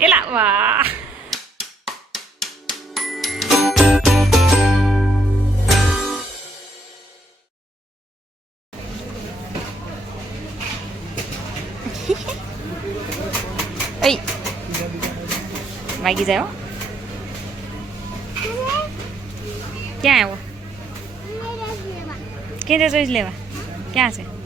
એલા વાહ Ê mày ghi dẻo क्या है वो कितने सोच लेवा क्या से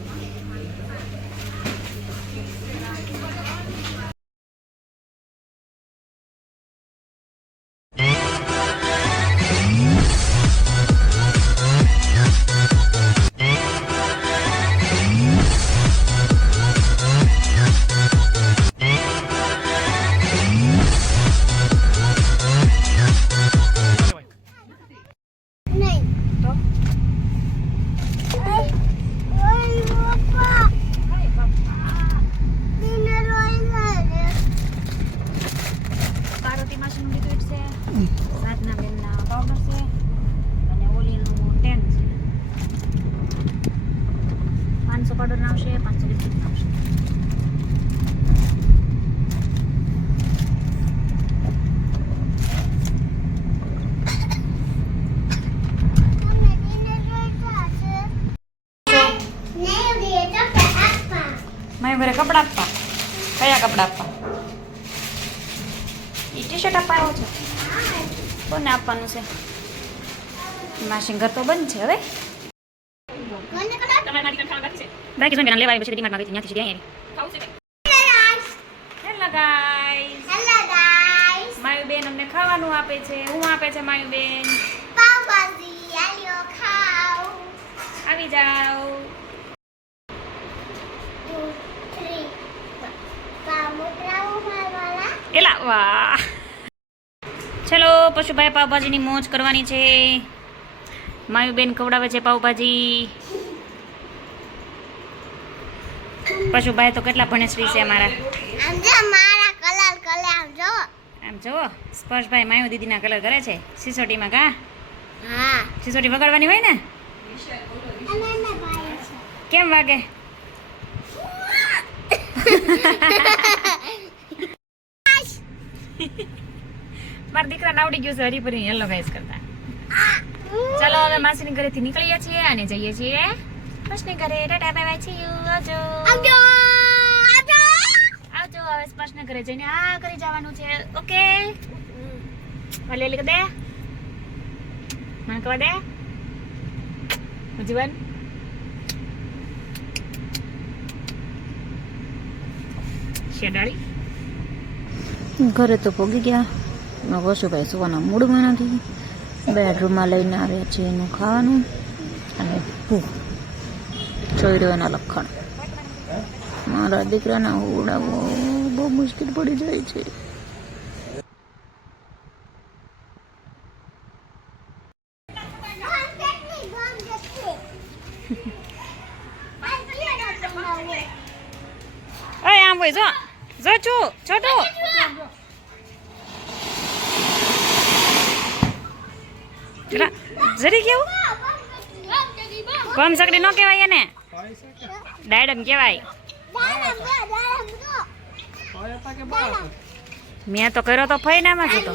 मैं मेरे कपड़ा आपा कया कपड़ा आपा ई टी-शर्ट अपायो छे कोने आपવાનું છે માસી ઘર તો બંધ છે હવે કોને કલા તમારે મારી ખાવા બાકી છે બાકી જોઈને લેવા આવી પછી ડીમાર્ટ માં ગઈ ત્યાંથી સીધી આવી ખાવું છે હેલો ગાઈસ માયુ બેન અમને ખાવાનું આપે છે હું આપે છે માયુ બેન પાવ ભાજી આલ્યો ખાઓ આવી જાઓ એલા વાહ ચલો પશુભાઈ પાવભાજીની મોજ કરવાની છે માયુબેન ખવડાવે છે પાવભાજી પશુભાઈ તો કેટલા ભણેશ્રી છે અમારા આમ જો સ્પર્શભાઈ માયુ દીદીના કલર કરે છે સિસોટીમાં કા હા સિસોટી વગાડવાની હોય ને કેમ વાગે મારા દીકરા આવડી ગયું છે હરીપરી હેલો ગાઈસ કરતા ચાલો હવે માસીની ઘરેથી નીકળીએ છીએ અને જઈએ છીએ સ્પર્શની ઘરે ટાટા બાય બાય છી યુ આવજો આવજો હવે સ્પર્શના ઘરે જઈને આ કરી જવાનું છે ઓકે ભલે લીક દે મને કહો દે જીવન શેડાળી ઘરે તો પોગી ગયા વસુભાઈ સુવાના મૂડમાં નથી બેડરૂમમાં લઈને આવ્યા છે એનું ખાવાનું અને જોઈ રહ્યો એના લખણ મારા દીકરાના ઉડાવવો બહુ મુશ્કેલ પડી જાય છે આમ હોય જો જો છોટો જરી કેવું કોમ સકડી નો કહેવાય એને ડાયડમ કહેવાય મેં તો કર્યો તો ફઈ નામાં જ હતો